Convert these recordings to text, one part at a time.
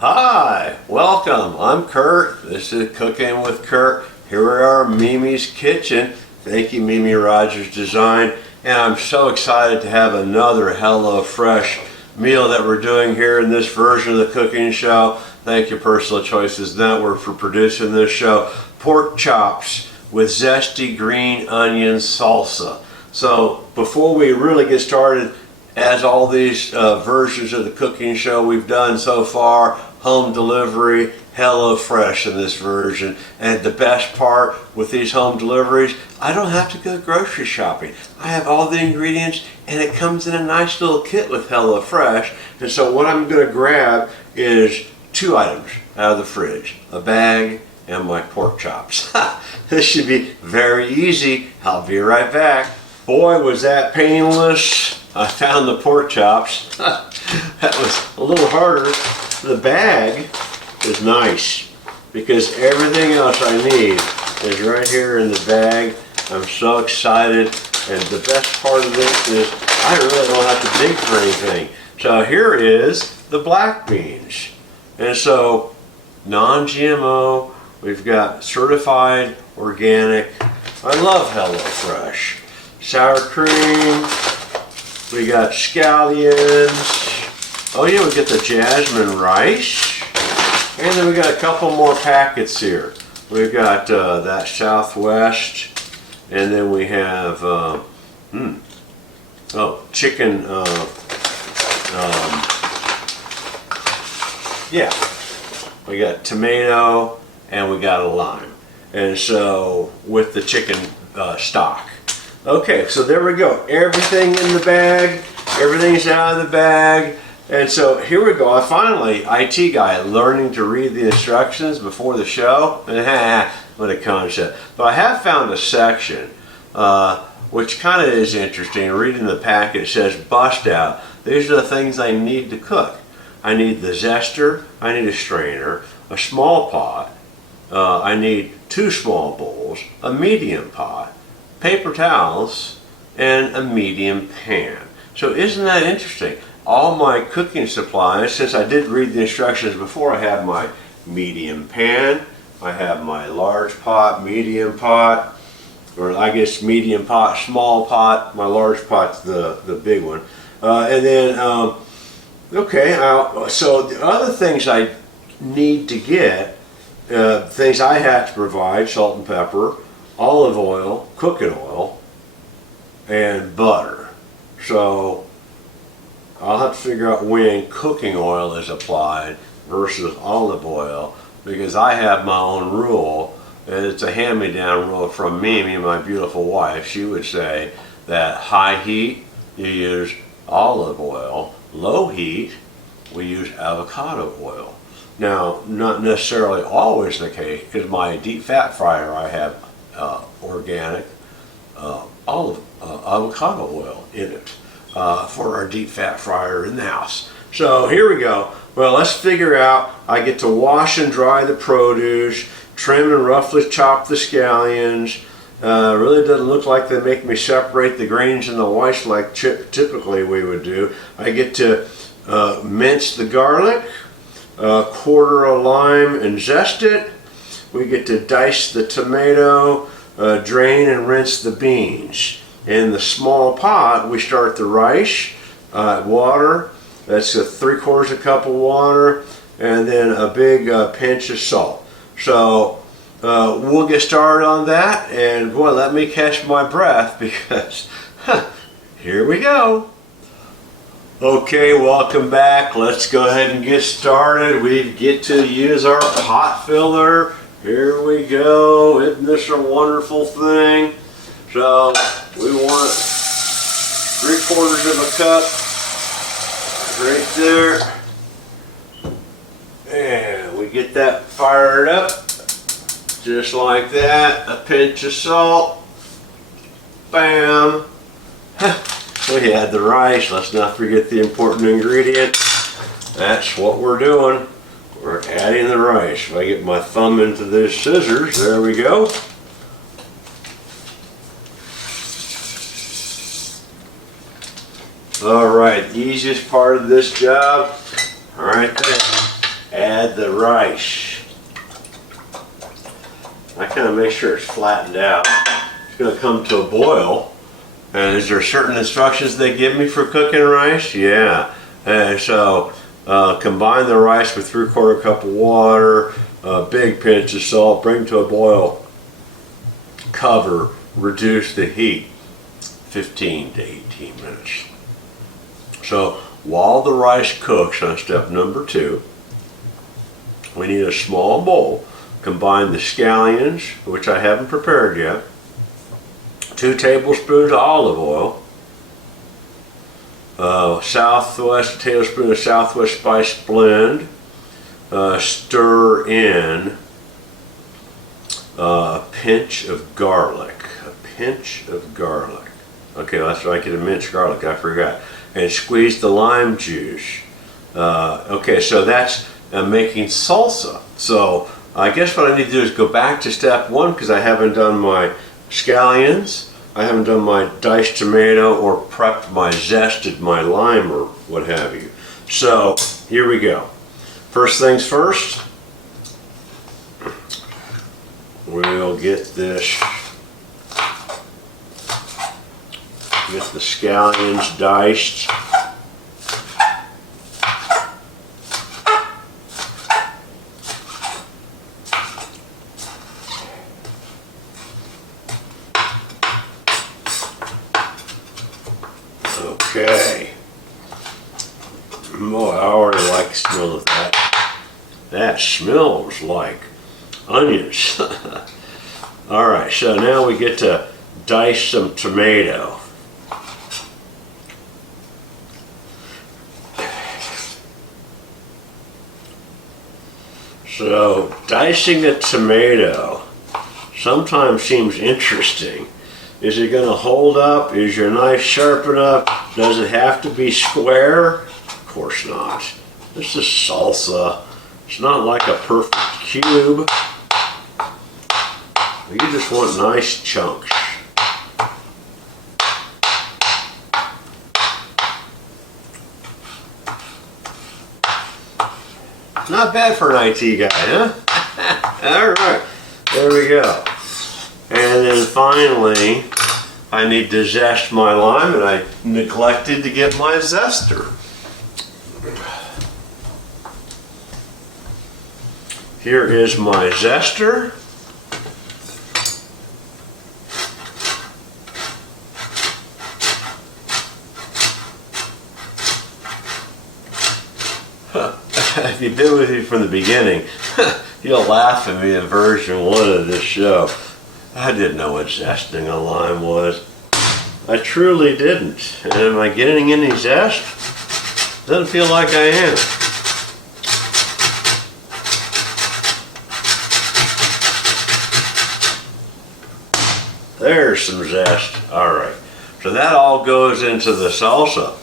Hi, welcome. I'm Kurt. This is Cooking with Kurt. Here we are, Mimi's Kitchen. Thank you, Mimi Rogers Design. And I'm so excited to have another HelloFresh meal that we're doing here in this version of the cooking show. Thank you, Personal Choices Network, for producing this show. Pork chops with zesty green onion salsa. So before we really get started, as all these versions of the cooking show we've done so far, home delivery, HelloFresh in this version. And the best part with these home deliveries, I don't have to go grocery shopping. I have all the ingredients and it comes in a nice little kit with HelloFresh. And so what I'm going to grab is two items out of the fridge, a bag and my pork chops. This should be very easy. I'll be right back. Boy, was that painless. I found the pork chops. That was a little harder. The bag is nice because everything else I need is right here in the bag. I'm so excited, and the best part of this is I really don't have to dig for anything. So here is the black beans. And so non-GMO, we've got certified organic. I love HelloFresh. Sour cream. We got scallions. Oh yeah, we get the jasmine rice. And then we got a couple more packets here. We've got that Southwest. And then we have chicken. Yeah, we got tomato and we got a lime. And so with the chicken stock. Okay, so there we go. Everything in the bag. Everything's out of the bag. And so here we go. I finally, IT guy, learning to read the instructions before the show. What a concept. But I have found a section which kind of is interesting. Reading the packet, it says bust out. These are the things I need to cook. I need the zester. I need a strainer, a small pot. I need 2 small bowls, a medium pot, paper towels, and a medium pan. So isn't that interesting? All my cooking supplies, since I did read the instructions before, I have my medium pan, I have my large pot, medium pot, or I guess medium pot, small pot, my large pot's the big one. And then, so the other things I need to get, things I have to provide, salt and pepper, olive oil, cooking oil, and butter. So I'll have to figure out when cooking oil is applied versus olive oil, because I have my own rule, and it's a hand-me-down rule from Mimi, my beautiful wife. She would say that high heat, you use olive oil, low heat, we use avocado oil. Now, not necessarily always the case, because my deep fat fryer, I have organic avocado oil in it for our deep fat fryer in the house. So here we go. Well, let's figure out. I get to wash and dry the produce, trim and roughly chop the scallions. Really doesn't look like they make me separate the greens and the whites like typically we would do. I get to mince the garlic, quarter a lime and zest it. We get to dice the tomato, drain and rinse the beans. In the small pot, we start the rice, water. That's a 3/4 cup of water, and then a big pinch of salt. So we'll get started on that, and boy, let me catch my breath because here we go. Okay, welcome back. Let's go ahead and get started. We get to use our pot filler. Here we go. Isn't this a wonderful thing? So we want 3/4 of a cup right there. And we get that fired up just like that. A pinch of salt. Bam. We had the rice. Let's not forget the important ingredient. That's what we're doing. We're adding the rice. If I get my thumb into these scissors, there we go. All right, easiest part of this job, right there. add the rice. I kind of make sure it's flattened out. It's going to come to a boil. And is there certain instructions they give me for cooking rice? Yeah. And so combine the rice with 3/4 cup of water, a big pinch of salt, bring to a boil, cover, reduce the heat 15 to 18 minutes. So while the rice cooks on step number 2, we need a small bowl. Combine the scallions, which I haven't prepared yet, 2 tablespoons of olive oil, tablespoon of Southwest Spice blend, stir in a pinch of garlic. Okay, that's right, I get a minced garlic, I forgot. And squeeze the lime juice. Okay, so that's making salsa. So I guess what I need to do is go back to step 1 because I haven't done my scallions, I haven't done my diced tomato or prepped my zested, my lime or what have you. So here we go. First things first, we'll get the scallions diced. Okay. Boy, I already like the smell of that. That smells like onions. Alright, so now we get to dice some tomato. So, dicing the tomato sometimes seems interesting. Is it going to hold up? Is your knife sharp enough? Does it have to be square? Of course not. This is salsa. It's not like a perfect cube. You just want nice chunks. Not bad for an IT guy, huh? Alright, there we go. And then finally, I need to zest my lime, and I neglected to get my zester. Here is my zester. If you've been with me from the beginning, you'll laugh at me in version 1 of this show. I didn't know what zesting a lime was. I truly didn't. And am I getting any zest? Doesn't feel like I am. There's some zest. Alright. So that all goes into the salsa.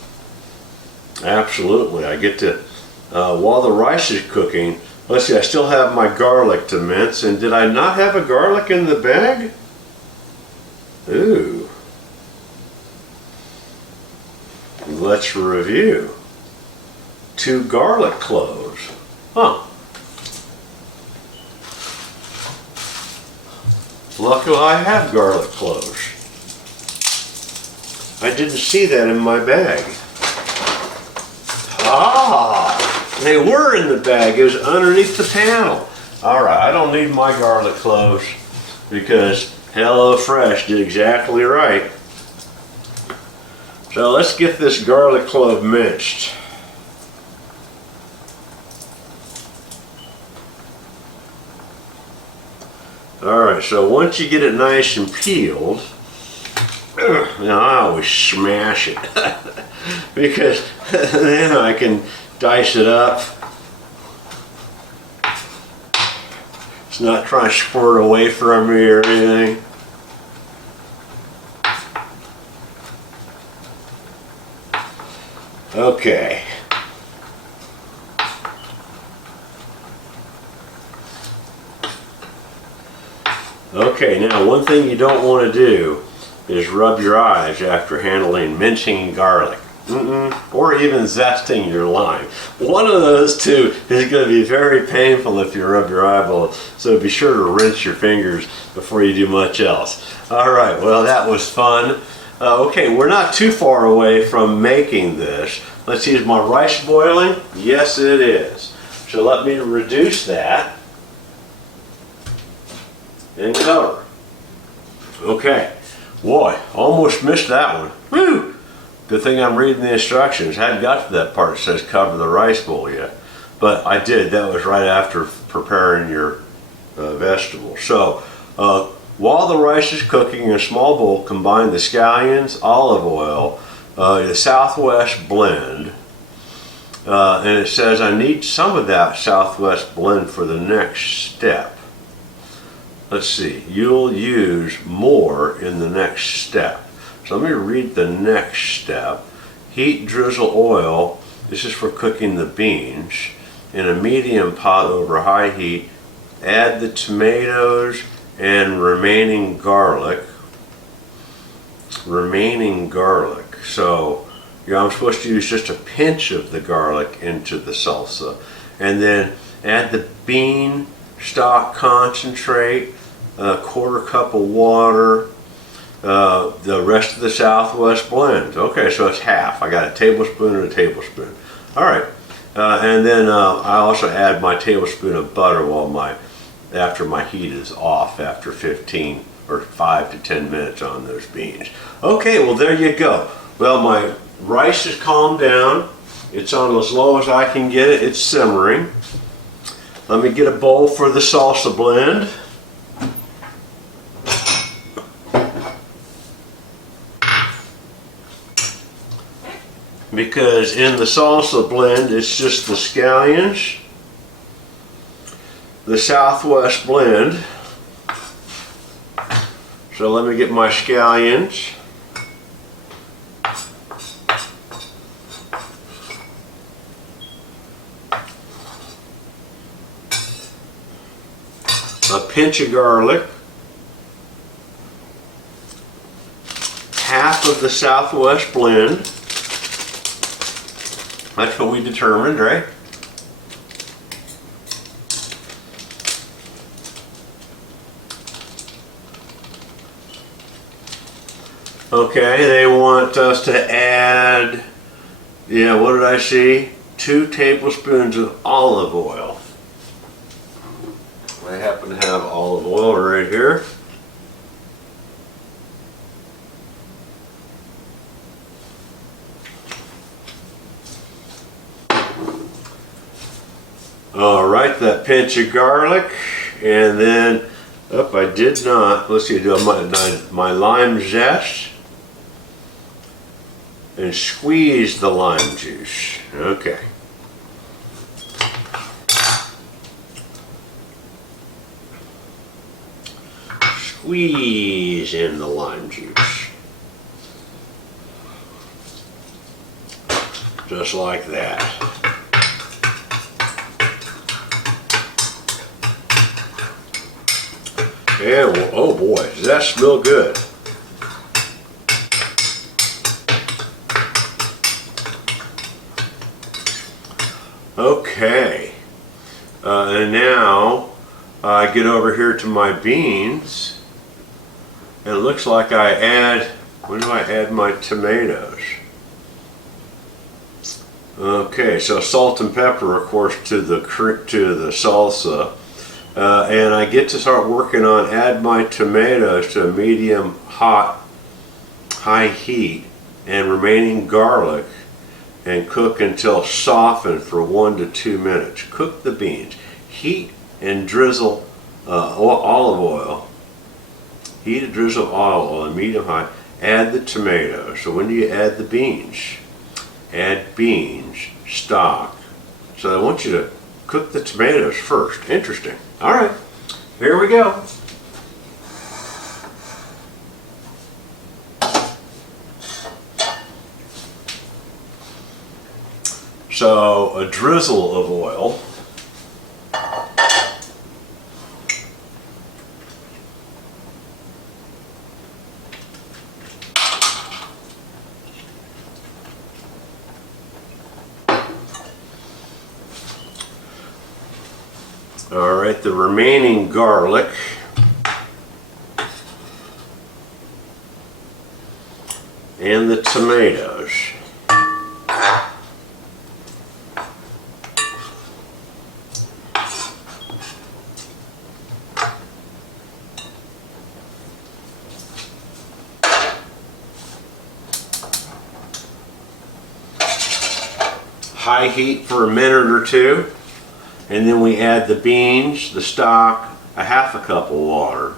Absolutely. I get to, while the rice is cooking, let's see, I still have my garlic to mince, and did I not have a garlic in the bag? Ooh. Let's review. 2 garlic cloves. Huh. Luckily I have garlic cloves. I didn't see that in my bag. Ah! They were in the bag. It was underneath the panel. Alright, I don't need my garlic cloves because HelloFresh did exactly right. So let's get this garlic clove minced. Alright, so once you get it nice and peeled, now I always smash it because then I can dice it up. It's not trying to squirt away from me or anything. Okay. Okay, now one thing you don't want to do is rub your eyes after handling mincing garlic. or even zesting your lime. One of those two is going to be very painful if you rub your eyeball, so be sure to rinse your fingers before you do much else. All right, well, that was fun. Okay, we're not too far away from making this. Let's see, is my rice boiling? Yes, it is. So let me reduce that and cover. Okay, boy, almost missed that one. Woo! Good thing I'm reading the instructions. I hadn't got to that part that says cover the rice bowl yet. But I did. That was right after preparing your vegetables. So while the rice is cooking in a small bowl, combine the scallions, olive oil, the Southwest blend. And it says I need some of that Southwest blend for the next step. Let's see. You'll use more in the next step. So let me read the next step. Heat drizzle oil. This is for cooking the beans. In a medium pot over high heat, add the tomatoes and remaining garlic. So I'm supposed to use just a pinch of the garlic into the salsa. And then add the bean stock concentrate, a quarter cup of water, the rest of the Southwest blend. Okay, so it's half. I got a tablespoon and a tablespoon. All right, and then I also add my tablespoon of butter after my heat is off after 15 or 5 to 10 minutes on those beans. Okay, well there you go. Well, my rice has calmed down. It's on as low as I can get it. It's simmering. Let me get a bowl for the salsa blend. Because in the salsa blend, it's just the scallions, the Southwest blend. So let me get my scallions. A pinch of garlic. Half of the Southwest blend. That's what we determined, right? Okay, they want us to add, what did I see? 2 tablespoons of olive oil. I happen to have olive oil right here. All right, that pinch of garlic, and then, I did not, let's see, do my lime zest, and squeeze the lime juice. Okay. Squeeze in the lime juice. Just like that. Yeah, well, oh boy, does that smell good. Okay, and now I get over here to my beans, and it looks like I add, when do I add my tomatoes? Okay, so salt and pepper, of course, to the salsa. And I get to start working on add my tomatoes to a medium high heat and remaining garlic and cook until softened for 1 to 2 minutes. Cook the beans. Heat and drizzle olive oil. Heat and drizzle olive oil on medium high. Add the tomatoes. So when do you add the beans? Add beans, stock. So I want you to cook the tomatoes first. Interesting. All right, here we go. So a drizzle of oil. All right, the remaining garlic. And the tomatoes. High heat for a minute or two, and then we add the beans, the stock, a half a cup of water,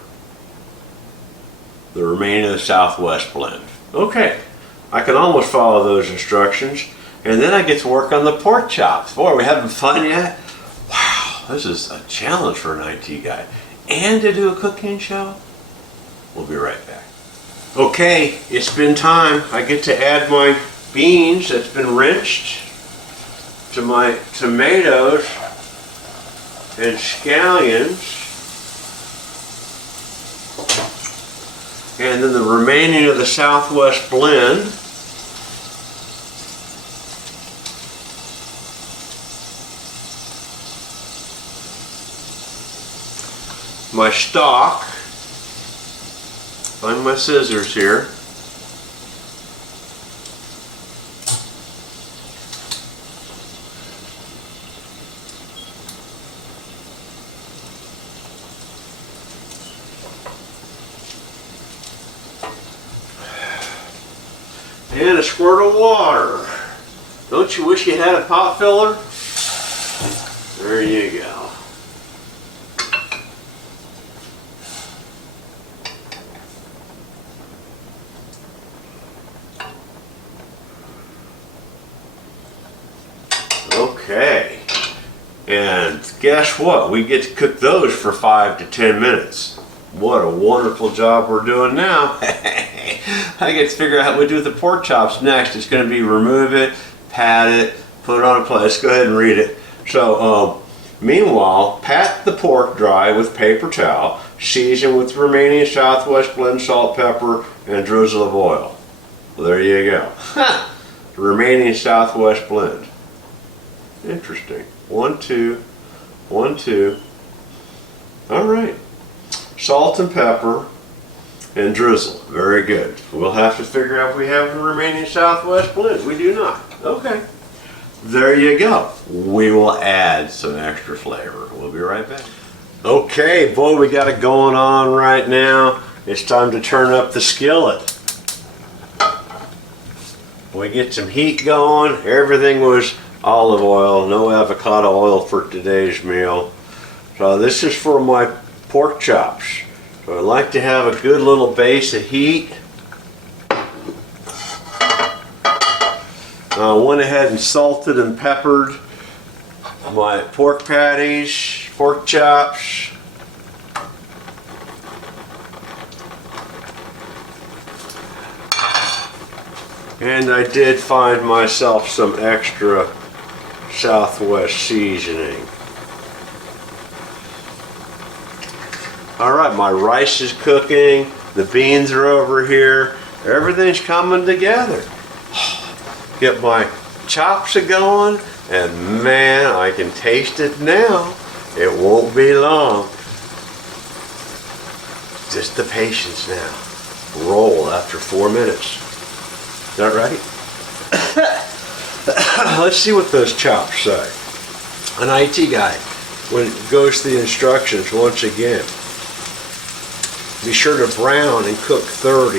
the remaining of the Southwest blend. Okay, I can almost follow those instructions, and then I get to work on the pork chops. Boy, are we having fun yet? Wow, this is a challenge for an IT guy. And to do a cooking show? We'll be right back. Okay, it's been time. I get to add my beans that's been rinsed to my tomatoes and scallions, and then the remaining of the Southwest blend. My stock. Find my scissors here. And a squirt of water. Don't you wish you had a pot filler? There you go. Okay. And guess what? We get to cook those for 5 to 10 minutes. What a wonderful job we're doing now. I get to figure out how we do the pork chops next. It's going to be remove it, pat it, put it on a plate. Let's go ahead and read it. So, meanwhile, pat the pork dry with paper towel, season with remaining Southwest blend, salt, pepper, and a drizzle of oil. Well, there you go. The remaining Southwest blend. Interesting. 1, 2, 1, 2. All right. Salt and pepper and drizzle. Very good. We'll have to figure out if we have the remaining Southwest blend. We do not. Okay. There you go. We will add some extra flavor. We'll be right back. Okay, boy, we got it going on right now. It's time to turn up the skillet. We get some heat going. Everything was olive oil, no avocado oil for today's meal. So this is for my pork chops. So I like to have a good little base of heat. I went ahead and salted and peppered my pork patties, pork chops. And I did find myself some extra Southwest seasoning. Alright, my rice is cooking, the beans are over here, everything's coming together. Get my chops going, and man, I can taste it now. It won't be long. Just the patience now. Roll after 4 minutes. Is that right? Let's see what those chops say. An IT guy, when it goes to the instructions once again, be sure to brown and cook 4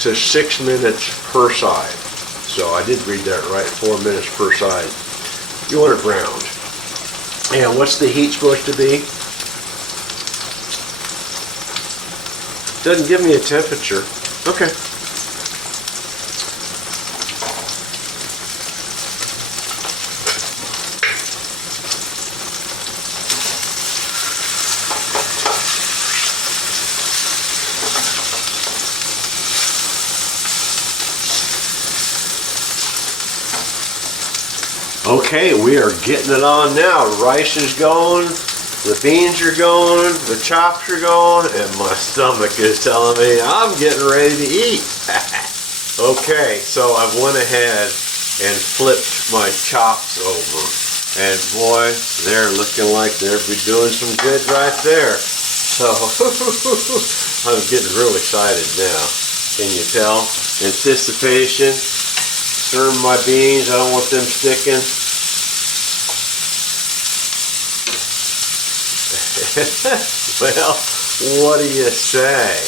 to 6 minutes per side. So I did read that right, 4 minutes per side. You want it browned. And what's the heat supposed to be? Doesn't give me a temperature. Okay. Okay, we are getting it on now. Rice is going, the beans are going, the chops are going, and my stomach is telling me I'm getting ready to eat. Okay, so I went ahead and flipped my chops over. And boy, they're looking like they'll be doing some good right there. So I'm getting real excited now. Can you tell? Anticipation. Stir my beans. I don't want them sticking. Well, what do you say?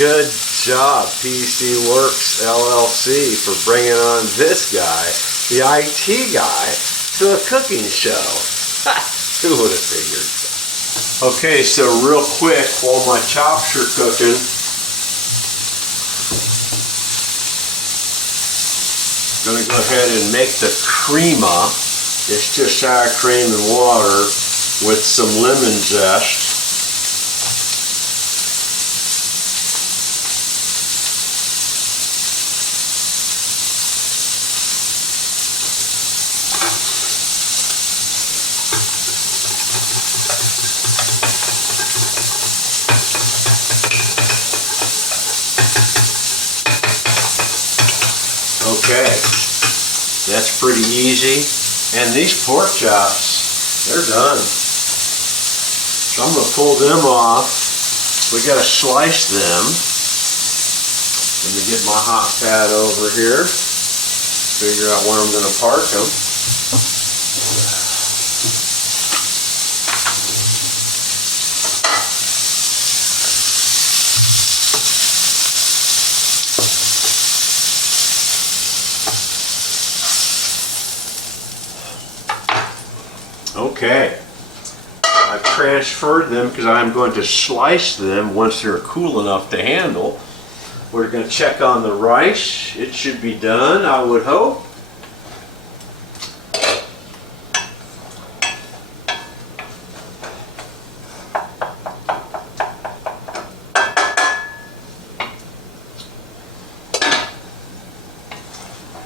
Good job, PC Works LLC, for bringing on this guy, the IT guy, to a cooking show. Who would have figured? Okay, so real quick, while my chops are cooking, I'm going to go ahead and make the crema. It's just sour cream and water with some lemon zest. Okay, that's pretty easy. And these pork chops, they're done. So I'm going to pull them off. We got to slice them. Let me get my hot pad over here. Figure out where I'm going to park them. Okay, I've transferred them because I'm going to slice them once they're cool enough to handle. We're going to check on the rice. It should be done, I would hope.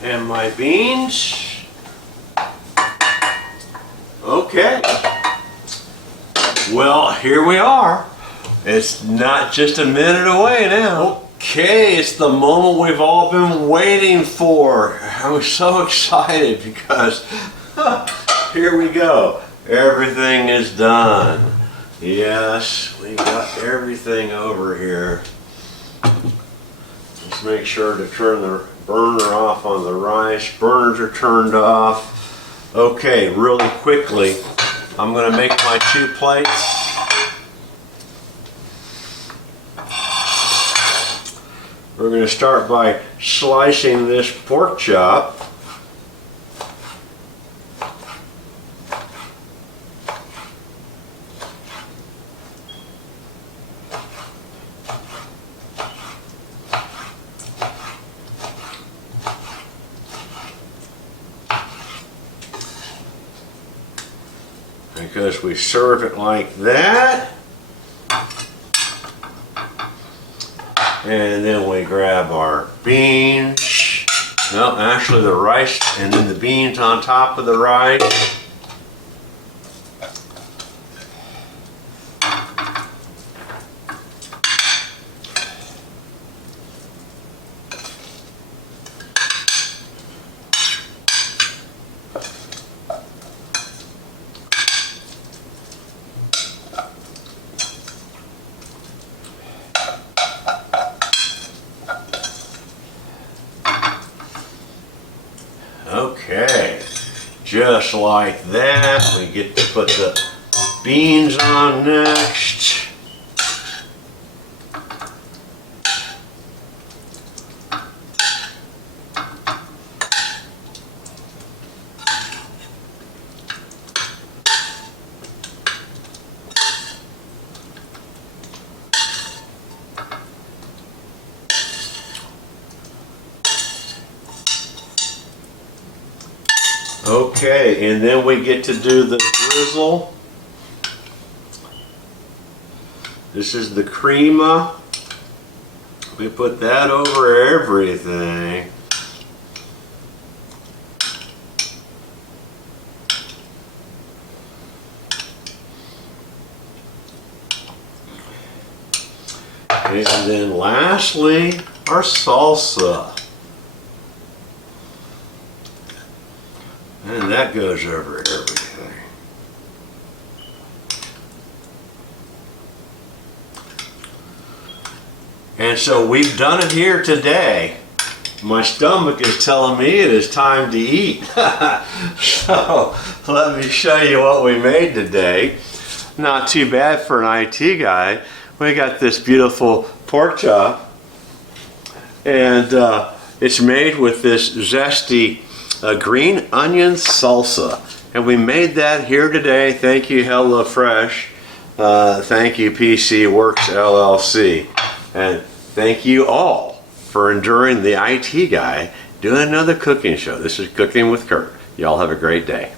And my beans. Okay, well, here we are. It's not just a minute away now. Okay, it's the moment we've all been waiting for. I'm so excited because here we go. Everything is done. Yes, we got everything over here. Let's make sure to turn the burner off on the rice. Burners are turned off. Okay, really quickly, I'm going to make my 2 plates. We're going to start by slicing this pork chop. Because we serve it like that. And then we grab our beans. No, actually the rice and then the beans on top of the rice. Okay, just like that. We get to put the beans on next. Okay, and then we get to do the drizzle. This is the crema. We put that over everything. And then lastly, our salsa. And that goes over everything. And so we've done it here today. My stomach is telling me it is time to eat. So let me show you what we made today. Not too bad for an IT guy. We got this beautiful pork chop, and it's made with this zesty green onion salsa. And we made that here today. Thank you, HelloFresh. Thank you, PC Works LLC. And thank you all for enduring the IT guy doing another cooking show. This is Cooking with Kurt. Y'all have a great day.